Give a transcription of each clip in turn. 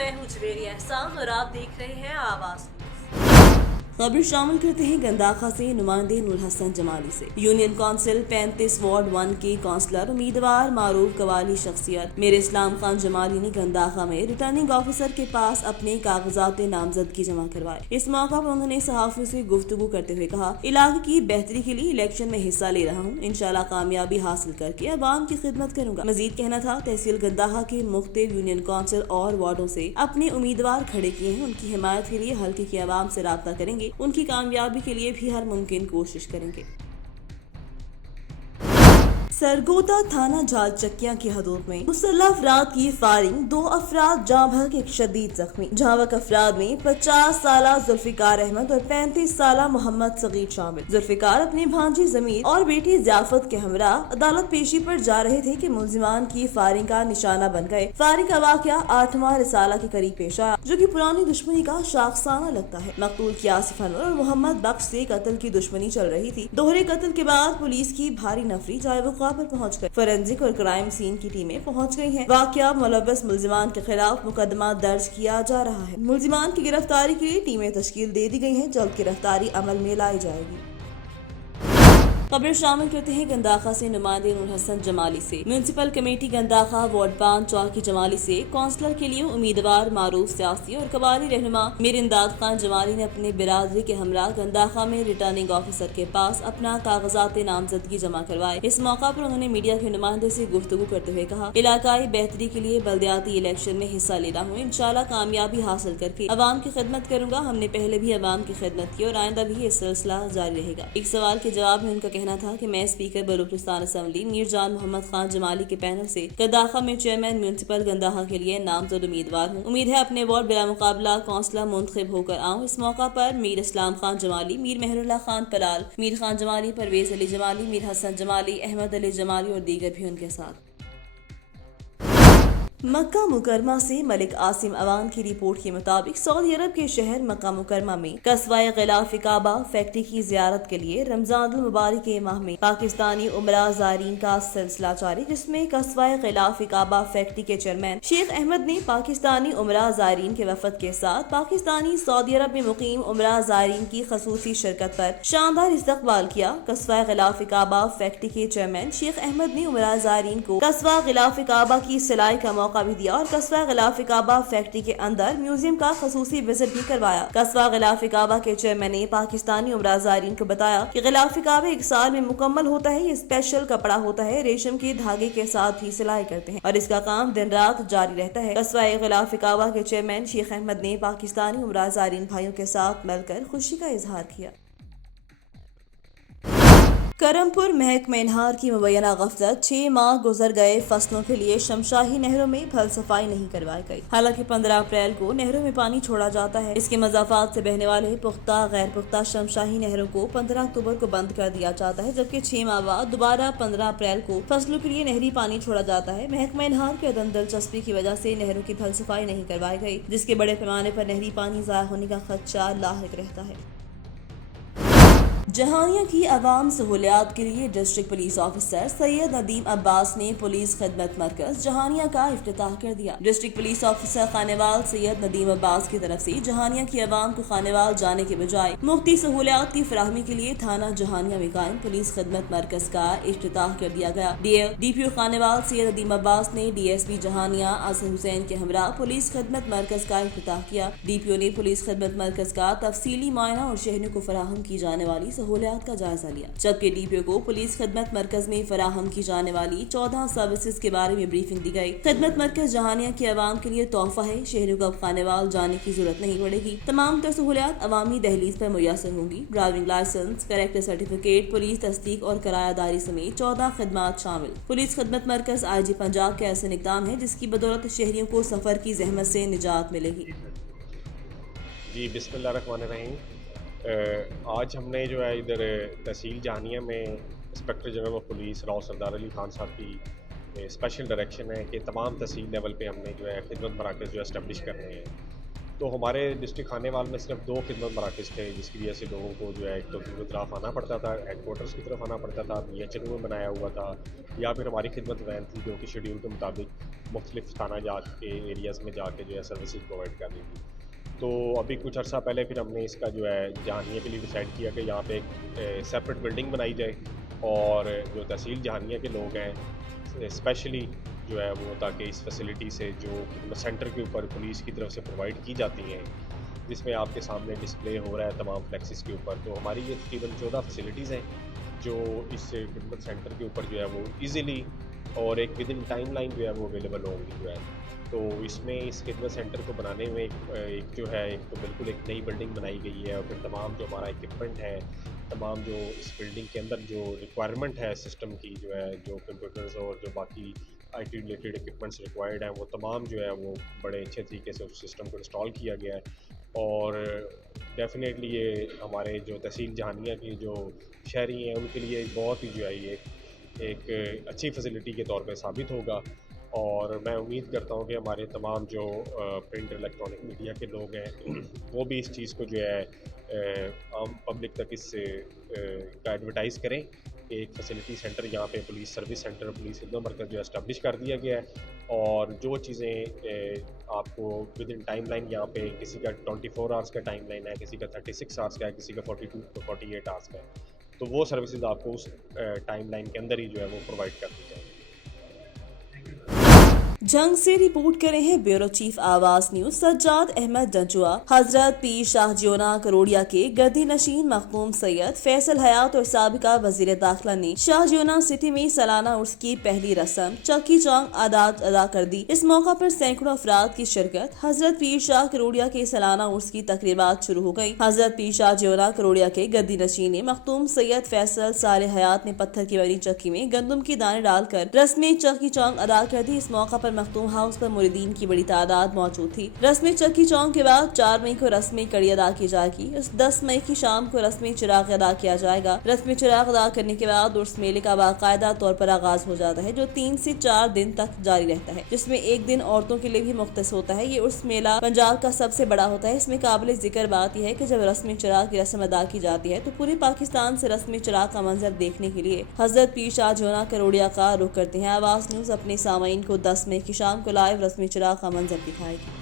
मैं हूँ जवेरी एहसान और आप देख रहे हैं आवाज। खबर शामिल करते हैं गंदाखा से नुमाइंदे नूर हसन जमाली से। यूनियन काउंसिल 35 वार्ड 1 के काउंसलर उम्मीदवार मारूफ कवाली शख्सियत मीर इस्लाम खान जमाली ने गंदाखा में रिटर्निंग ऑफिसर के पास अपने कागजात नामजदगी जमा करवाए। इस मौका पर उन्होंने सहाफियों से गुफ्तगू करते हुए कहा, इलाके की बेहतरी के लिए इलेक्शन में हिस्सा ले रहा हूँ, इंशाल्लाह कामयाबी हासिल करके अवाम की खिदमत करूंगा। मजीद कहना था, तहसील गंदाखा के मुख्तलिफ यूनियन काउंसिल और वार्डों से अपने उम्मीदवार खड़े किए हैं, उनकी हिमायत के लिए हल्के की आवाम से राब्ता करेंगे, उनकी कामयाबी के लिए भी हर मुमकिन कोशिश करेंगे। सरगोदा थाना झाल चक्किया की हदूद में मुसल्लह अफराद की फायरिंग, 2 अफराद जाँ बहक एक शदीद जख्मी। झावक अफराद में 50 साला जुल्फिकार अहमद और 35 साला मोहम्मद सगीर शामिल। जुल्फिकार अपनी भांजी जमीर और बेटी ज़ियाफत के हमरा अदालत पेशी पर जा रहे थे कि मुलजिमान की फायरिंग का निशाना बन गए। फायरिंग का वाकया 8वां रिसाला के करीब पेश आया, जो कि पुरानी दुश्मनी का शाखसाना लगता है। मकतूल की आसिफ अनवर और मोहम्मद बख्श से कत्ल की दुश्मनी चल रही थी। दोहरे कत्ल के बाद पुलिस की भारी नफरी जायवुका पर पहुंचकर फोरेंसिक और क्राइम सीन की टीमें पहुंच गई हैं। वाकया मुलव्वस मुलजिमान के खिलाफ मुकदमा दर्ज किया जा रहा है। मुलजिमान की गिरफ्तारी के लिए टीमें तश्कील दे दी गई हैं। जल्द गिरफ्तारी अमल में लाई जाएगी। खबर शामिल करते हैं गंदाखा से नुमाइंदे नूर हसन जमाली से। म्यूनसिपल कमेटी गंदाखा वार्ड 5 चौकी जमाली से काउंसलर के लिए उम्मीदवार मारूफ सियासी और कबाली रहनुमा मीर इमदाद खान जमाली ने अपने बिरादरी के हमरा गंदाखा में रिटर्निंग ऑफिसर के पास अपना कागजात नामजदगी जमा करवाए। इस मौका पर उन्होंने मीडिया के नुमाइंदे से गुफ्तगू करते हुए कहा, इलाकाई बेहतरी के लिए बल्दियाती इलेक्शन में हिस्सा ले रहा हूँ, इंशाल्लाह कामयाबी हासिल करके अवाम की खिदमत करूंगा। हमने पहले भी अवाम की खिदमत की और आइंदा भी ये सिलसिला जारी रहेगा। एक सवाल के जवाब में उनका कहना था कि मैं स्पीकर बलूचिस्तान असेंबली मीर जान मोहम्मद खान जमाली के पैनल से गंदाखा में चेयरमैन म्यूनसिपल गंदाखा के लिए नामजद उम्मीदवार हूँ। उम्मीद है अपने वार्ड बिला मुकाबला काउंसलर मुंतखब होकर आऊँ। इस मौका पर मीर इस्लाम खान जमाली, मीर मेहरुल्लाह खान पलाल, मीर खान जमाली, परवेज अली जमाली, मीर हसन जमाली, अहमद अली जमाली और दीगर भी उनके साथ। मक्का मुकरमा से मलिक आसिम अवान की रिपोर्ट के मुताबिक सऊदी अरब के शहर मक्का मुकरमा में कस्बा गिलाफ काबा फैक्ट्री की जियारत के लिए रमजान मुबारक के माह में पाकिस्तानी उमरा ज़ायरीन का सिलसिला जारी, जिसमें कस्बा गिलाफ काबा फैक्ट्री के चेयरमैन शेख अहमद ने पाकिस्तानी उमरा ज़ायरीन के वफद के साथ पाकिस्तानी सऊदी अरब में मुकीम उमरा ज़ायरीन की खसूसी शिरकत पर शानदार इस्तकबाल किया। कस्बा गिलाफ काबा फैक्ट्री के चेयरमैन शेख अहमद ने उमरा ज़ायरीन को कस्बा गिलाफ काबा की सिलाई का मौका भी दिया और कस्बा गिलाफ काबा फैक्ट्री के अंदर म्यूजियम का खसूसी विजिट भी करवाया। कस्बा गिलाफ काबा के चेयरमैन ने पाकिस्तानी उमरा ज़ायरीन को बताया कि गिलाफ काबा 1 साल में मुकम्मल होता है। ये स्पेशल कपड़ा होता है, रेशम के धागे के साथ ही सिलाई करते हैं और इसका काम दिन रात जारी रहता है। कस्बा गिलाफ काबा के चेयरमैन शेख अहमद ने पाकिस्तानी उमरा ज़ायरीन भाइयों के साथ मिलकर खुशी का इजहार किया। करमपुर महकमा इनहार की मुबैना गफलत, 6 माह गुजर गए, फसलों के लिए शमशाही नहरों में फल सफाई नहीं करवाई गई। हालांकि 15 अप्रैल को नहरों में पानी छोड़ा जाता है। इसके मज़ाफात से बहने वाले पुख्ता गैर पुख्ता शमशाही नहरों को 15 अक्टूबर को बंद कर दिया जाता है, जबकि 6 माह बाद दोबारा 15 अप्रैल को फसलों के लिए नहरी पानी छोड़ा जाता है। महकमा इनहार के अदम दिलचस्पी की वजह से नहरों की फल सफाई नहीं करवाई गई, जिसके बड़े पैमाने पर नहरी पानी ज़ाया होने का खदशा लाहिक रहता है। जहानिया की आवाम सहूलियात के लिए district police officer Syed Nadeem Abbas ने पुलिस खिदमत मरकज जहानिया का इफ्तिताह कर दिया। District police officer Khanewal Syed Nadeem Abbas की तरफ से जहानिया की आवाम को खानेवाल जाने के बजाय मुफ्ती सहूलियात की फराहमी के लिए थाना जहानिया में कायम पुलिस खिदमत मरकज का इफ्तिताह कर दिया गया। DPO खानेवाल सैयद नदीम अब्बास ने DSP जहानिया असद हुसैन के हमरा पुलिस खिदमत मरकज का इफ्तिताह किया। DPO ने पुलिस खिदमत मरकज का तफसीली मायना और शहरियों को फराहम की जाने वाली सहूलियात का जायजा लिया, जबकि DPO को पुलिस खिदमत मरकज में फराहम की जाने वाली 14 सर्विसेज के बारे में ब्रीफिंग दी गई। खिदमत मरकज जहानिया के अवाम के लिए तोहफा है, शहरियों को अब खानेवाल जाने की जरूरत नहीं पड़ेगी। तमाम तर सहूलियात अवामी दहलीज पर मुयसर होंगी। Driving licence, character certificate, police तस्दीक और किरायादारी समेत 14 खिदमात शामिल। पुलिस खिदमत मरकज IG पंजाब के ऐसे इक़दाम है जिसकी बदौलत शहरियों को सफर की जहमत से निजात मिलेगी। जी बिस्मिल्लाहिर्रहमानिर्रहीम। आज हमने जो है इधर तहसील जहानिया में inspector general of police Rao Sardar Ali Khan साहब की स्पेशल डायरेक्शन है कि तमाम तहसील लेवल पे हमने जो है खिदमत मराकज़ जो एस्टेब्लिश करने हैं। تو ہمارے ڈسٹرکٹ خانے وال میں صرف 2 خدمت مراکز تھے، جس کی وجہ سے لوگوں کو جو ہے ایک تو دور دراز آنا پڑتا تھا، ہیڈ کوارٹرز کی طرف آنا پڑتا تھا، BHNO میں بنایا ہوا تھا، یا پھر ہماری خدمت وین تھی جو کہ شیڈیول کے مطابق مختلف تھانہ جات کے ایریاز میں جا کے جو ہے سروسز پرووائڈ کر رہی تھی۔ تو ابھی کچھ عرصہ پہلے پھر ہم نے اس کا جو ہے جہانیہ کے لیے ڈیسائیڈ کیا کہ یہاں پہ ایک سیپریٹ بلڈنگ بنائی جائے، اور جو تحصیل جہانیہ کے لوگ ہیں اسپیشلی جو ہے وہ تاکہ اس فیسلٹی سے جو سینٹر کے اوپر پولیس کی طرف سے پرووائڈ کی جاتی ہیں، جس میں آپ کے سامنے ڈسپلے ہو رہا ہے تمام فلیکسز کے اوپر، تو ہماری یہ تقریباً 14 فیسلٹیز ہیں جو اس خدمت سینٹر کے اوپر جو ہے وہ ایزیلی اور ایک ود ان ٹائم لائن جو ہے وہ اویلیبل ہوں گی جو ہے۔ تو اس میں اس خدمت سینٹر کو بنانے میں ایک جو ہے ایک تو بالکل ایک نئی بلڈنگ بنائی گئی ہے، اور پھر تمام جو ہمارا اکوپمنٹ ہے، تمام جو اس بلڈنگ کے اندر جو ریکوائرمنٹ ہے سسٹم کی جو ہے، جو کمپیوٹرز اور جو باقی IT ریلیٹڈ اکوپمنٹس ریکوائرڈ ہیں، وہ تمام جو ہے وہ بڑے اچھے طریقے سے اس سسٹم کو انسٹال کیا گیا ہے، اور ڈیفینیٹلی یہ ہمارے جو تحصیل جہانیہ کی جو شہری ہیں ان کے لیے بہت ہی جو ہے یہ ایک اچھی فیسلٹی کے طور پہ ثابت ہوگا، اور میں امید کرتا ہوں کہ ہمارے تمام جو پرنٹ الیکٹرانک میڈیا کے لوگ ہیں وہ بھی اس چیز کو جو ہے عام پبلک تک اس کا ایڈورٹائز کریں کہ ایک فیسلٹی سینٹر یہاں پہ پولیس سروس سینٹر پولیس خدمت مرکز جو ہے اسٹیبلش کر دیا گیا ہے، اور جو چیزیں آپ کو ود ان ٹائم لائن یہاں پہ کسی کا 24 آورس کا ٹائم لائن ہے، کسی کا 36 آورس کا ہے، کسی کا 42 to 48 آورس کا ہے، تو وہ سروسز آپ کو اس ٹائم لائن کے اندر ہی جو ہے وہ پرووائڈ کر دی جائیں گی۔ جنگ سے رپورٹ کرے ہیں بیورو چیف آواز نیوز سجاد احمد ڈنچوا۔ حضرت پیر شاہ جیونا کروڑیا کے گدی نشین مخدوم سید فیصل حیات اور سابقہ وزیر داخلہ نے شاہ جیونا سٹی میں سالانہ عرس کی پہلی رسم چکی چانگ عادات ادا کر دی۔ اس موقع پر سینکڑوں افراد کی شرکت۔ حضرت پیر شاہ کروڑیا کے سالانہ عرس کی تقریبات شروع ہو گئی۔ حضرت پیر شاہ جیونا کروڑیا کے گدی نشین مخدوم سید فیصل صالح حیات نے پتھر کی بنی چکی میں گندم کے دانے ڈال کر رسم چکی چانگ ادا کر دی۔ اس موقع پر مختوم ہاؤس پر مریدین کی بڑی تعداد موجود تھی۔ رسم چکی چانگ کے بعد 4 مئی کو رسم کڑی ادا کی جائے گی۔ 10 مئی کی شام کو رسم چراغ ادا کیا جائے گا۔ رسم چراغ ادا کرنے کے بعد عرس میلے کا باقاعدہ طور پر آغاز ہو جاتا ہے، جو 3 سے 4 دن تک جاری رہتا ہے، جس میں ایک دن عورتوں کے لیے بھی مختص ہوتا ہے۔ یہ عرس میلہ پنجاب کا سب سے بڑا ہوتا ہے۔ اس میں قابل ذکر بات یہ ہے کہ جب رسم چراغ کی رسم ادا کی جاتی ہے تو پورے پاکستان سے رسم چراغ کا منظر دیکھنے کے لیے حضرت پیر شاہ جیونا کروڑیا کا رخ کرتے ہیں۔ آواز نیوز اپنے سامعین کو 10 مئی کی شام کو لائیو رسم چراغ کا منظر دکھائے گی۔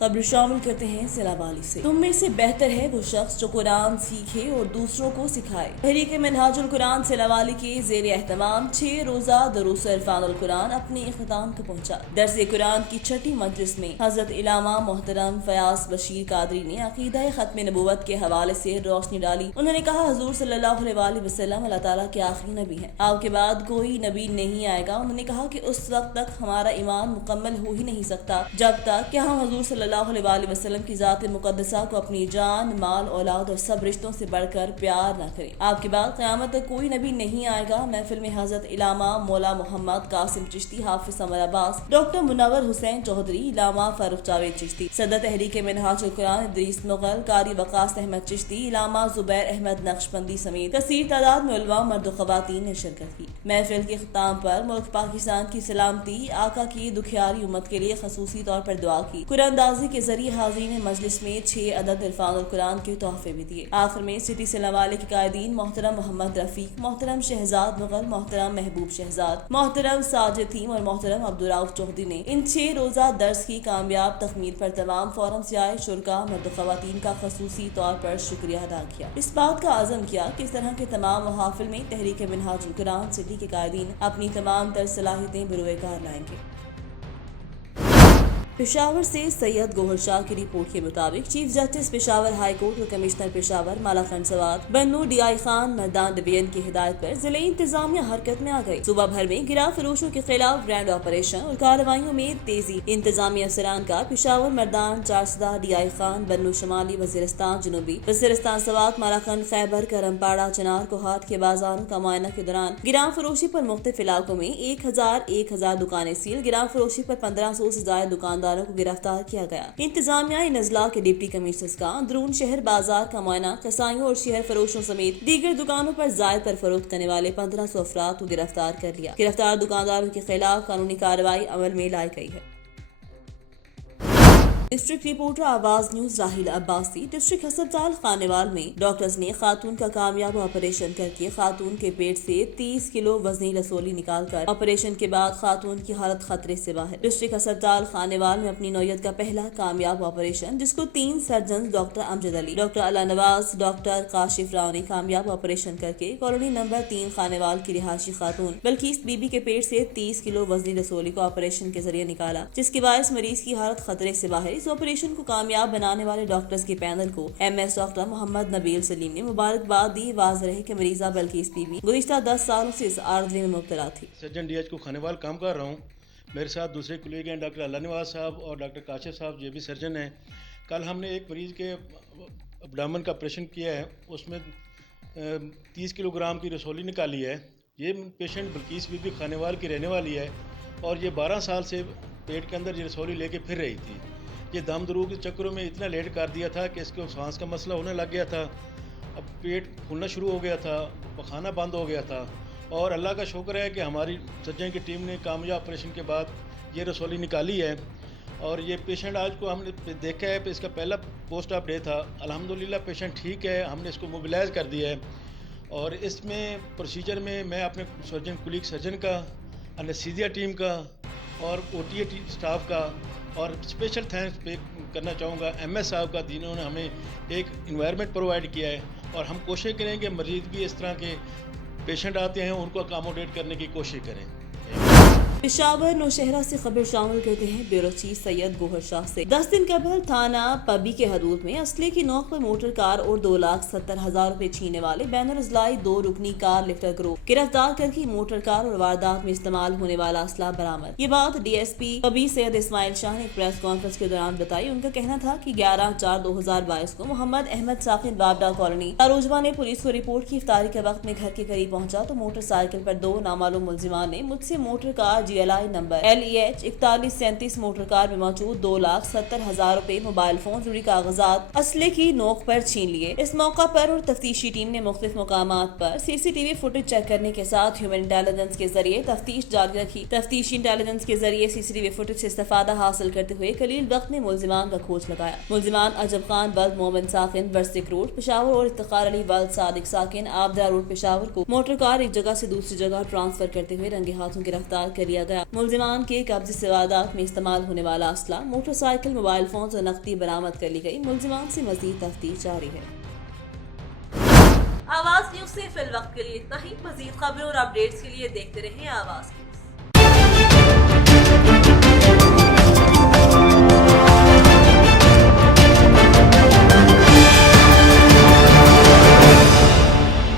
خبر شامل کرتے ہیں ضلع والی سے۔ تم میں سے بہتر ہے وہ شخص جو قرآن سیکھے اور دوسروں کو سکھائے۔ تحریک منہاج القرآن ضلع والی کے زیر اہتمام 6 روزہ دروس عرفان القرآن اپنے اختتام کو پہنچا۔ درس قرآن کی 6ٹھی مجلس میں حضرت علامہ محترم فیاض بشیر قادری نے عقیدہ ختم نبوت کے حوالے سے روشنی ڈالی۔ انہوں نے کہا حضور صلی اللہ علیہ وسلم اللہ تعالیٰ کے آخری نبی ہیں، آپ کے بعد کوئی نبی نہیں آئے گا۔ انہوں نے کہا کہ اس وقت تک ہمارا ایمان مکمل ہو ہی نہیں سکتا جب تک کہ ہم حضور صلی اللہ علیہ وسلم کی ذات مقدسہ کو اپنی جان، مال، اولاد اور سب رشتوں سے بڑھ کر پیار نہ کریں۔ آپ کے بعد قیامت تک کوئی نبی نہیں آئے گا۔ محفل میں حضرت علامہ مولا محمد قاسم چشتی، حافظ عمر عباس، ڈاکٹر منور حسین چودھری، علامہ فاروق جاوید چشتی، صدر تحریک منہاج القرآن ادریس مغل، قاری وقاص احمد چشتی، علامہ زبیر احمد نقشبندی سمیت کثیر تعداد میں علماء، مرد و خواتین نے شرکت کی۔ محفل کے اختتام پر ملک پاکستان کی سلامتی، آقا کی دکھیاری امت کے لیے خصوصی طور پر دعا کی۔ قرآن اندازی کے ذریعے حاضرین مجلس میں 6 عدد عرفان القرآن کے تحفے بھی دیے۔ آخر میں سٹی ضلع والے کے قائدین محترم محمد رفیق، محترم شہزاد مغل، محترم محبوب شہزاد، محترم ساجد تھیم اور محترم عبدالرؤف چودھری نے ان 6 روزہ درس کی کامیاب تکمیل پر تمام فورم سے آئے شرکا، مرد و خواتین کا خصوصی طور پر شکریہ ادا کیا۔ اس بات کا عزم کیا کہ اس طرح کے تمام محافل میں تحریک منہاج القرآن سٹی کے قائدین اپنی تمام تر صلاحیتیں بروئے کار لائیں گے۔ پشاور سے سید گوہر شاہ کی رپورٹ کے مطابق chief justice Peshawar high court اور کمشنر پشاور مالاخنڈ سوات بنو DI خان مردان ڈویژن کی ہدایت پر ضلعی انتظامیہ حرکت میں آ گئی۔ صوبہ بھر میں گرا فروشوں کے خلاف گرینڈ آپریشن اور کارروائیوں میں تیزی۔ انتظامیہ افسران کا پشاور مردان چارسدہ DI خان بنو شمالی وزیرستان جنوبی وزیرستان سوات مالاخنڈ خیبر کرم پاڑا چنار کوہاٹ کے بازاروں کا معائنہ کے دوران گرام فروشی پر مختلف علاقوں میں 1000 دکانیں سیل، گرام فروشی پر 1500 سے زائد دکانداروں کو گرفتار کیا گیا۔ انتظامیہ ان اضلاع کے ڈپٹی کمشنرز کا اندرون شہر بازار کا معائنہ، قصائیوں اور شہر فروشوں سمیت دیگر دکانوں پر زائد پر فروخت کرنے والے 1500 افراد کو گرفتار کر لیا۔ گرفتار دکانداروں کے خلاف قانونی کارروائی عمل میں لائی گئی ہے۔ डिस्ट्रिक्ट रिपोर्टर आवाज न्यूज राहिल अब्बासी। डिस्ट्रिक्ट अस्पताल खानेवाल में डॉक्टर्स ने खातून का कामयाब ऑपरेशन करके खातून के पेट से 30 किलो वजनी रसोली निकालकर ऑपरेशन के बाद खातून की हालत खतरे से बाहर। डिस्ट्रिक्ट अस्पताल खानेवाल में अपनी नौयत का पहला कामयाब ऑपरेशन, जिसको 3 surgeon doctor Amjad Ali, doctor अला नवाज, डॉक्टर काशिफ राव ने कामयाब ऑपरेशन करके कॉलोनी नंबर 3 खानेवाल की रिहायशी खातून बल्कीस बीबी के पेट से 30 किलो वजनी रसोली को ऑपरेशन के जरिए निकाला, जिसके बायस मरीज की हालत खतरे से बाहर। इस ऑपरेशन को कामयाब बनाने वाले डॉक्टर्स के पैनल को MS डॉक्टर मोहम्मद नबील सलीम ने मुबारकबाद दी। वाज़ेह रहे कि मरीजा बल्कीस बीबी गुज़िश्ता 10 सालों से इस आर्दवी में मुब्तला थी। सर्जन DH को खानेवाल काम कर रहा हूँ। मेरे साथ दूसरे कुलीग हैं डॉक्टर अल्ला नवाज साहब और डॉक्टर काशिफ साहब, ये भी सर्जन हैं। कल हमने एक मरीज़ के अब्डामन का ऑपरेशन किया है, उसमें 30 किलोग्राम की रसोली निकाली है। ये पेशेंट बल्कीस बीबी खानेवाल की रहने वाली है और ये 12 साल से पेट के अंदर ये रसोली लेके फिर रही थी। ये दम दरू के चक्करों में इतना लेट कर दिया था कि इसको सांस का मसला होने लग गया था। अब पेट फूलना शुरू हो गया था, पखाना बंद हो गया था और अल्लाह का शुक्र है कि हमारी सर्जन की टीम ने कामयाब ऑपरेशन के बाद ये रसोली निकाली है। और ये पेशेंट आज को हमने देखा है, इसका पहला पोस्ट ऑफ डे था। अल्हम्दुलिल्लाह पेशेंट ठीक है, हमने इसको मोबिलाइज कर दिया है। और इसमें प्रोसीजर में मैं अपने सर्जन कुलीग सर्जन का, एनेस्थीसिया टीम का और OTA स्टाफ का और स्पेशल थैंक्स पे करना चाहूँगा MS साहब का, जिन्होंने हमें एक इन्वायरमेंट प्रोवाइड किया है। और हम कोशिश करें कि मरीज़ भी इस तरह के पेशेंट आते हैं उनको अकोमोडेट करने की कोशिश करें। पेशावर नौशहरा से खबर शामिल करते हैं ब्यूरो चीफ सैयद गोहर शाह से। 10 दिन कबल थाना पबी के हदूद में असले की नोक पर मोटर कार और 2,70,000 रुपए छीनने वाले बैनर अजलाई 2 रुकनी कार लिफ्टर ग्रुप गिरफ्तार करके मोटर कार और वारदात में इस्तेमाल होने वाला असला बरामद। ये बात DSP पबी सैयद इस्माइल शाह ने एक प्रेस कॉन्फ्रेंस के दौरान बताई। उनका कहना था कि 11/4/2022 को मोहम्मद अहमद साकिन बाबडा कॉलोनी तारोजबा ने पुलिस को रिपोर्ट की। इफ्तारी के वक्त में घर के करीब पहुंचा तो मोटरसाइकिल पर 2 नामालूम मुलजिमान ने मुझसे motor car GLI number LEH 4137 motor car में मौजूद 2,70,000 रुपए, मोबाइल फोन, जरूरी कागजात असले की नोक पर छीन लिए। इस मौका पर और तफ्तीशी टीम ने मुख्तलिफ मुकामात पर CCTV फुटेज चेक करने के साथ ह्यूमन इंटेलिजेंस के जरिए तफ्तीश जारी रखी। तफ्तीशी इंटेलिजेंस के जरिए CCTV फुटेज से इस्तेफादा हासिल करते हुए कलील वक्त में मुलजिमान का खोज लगाया। मुलजिमान अजब खान वल्द मोमिन साकिन वर्सिक रोड पेशावर और इफ्तिखार अली वल्द सादिक साकिन आबदा रोड पेशावर को मोटर कार एक जगह से दूसरी जगह ट्रांसफर करते हुए रंगे हाथों गिरफ्तार कर लिया गया। मुलजिमान के कब्जे से वारदात में इस्तेमाल होने वाला असला, मोटरसाइकिल, मोबाइल फोन और नकदी बरामद कर ली गई। मुलजिमान से मजीद तफ्तीश जारी है। आवाज न्यूज से फिल वक्त के लिए इतना ही। मजीद खबरों और अपडेट्स के लिए देखते रहें आवाज।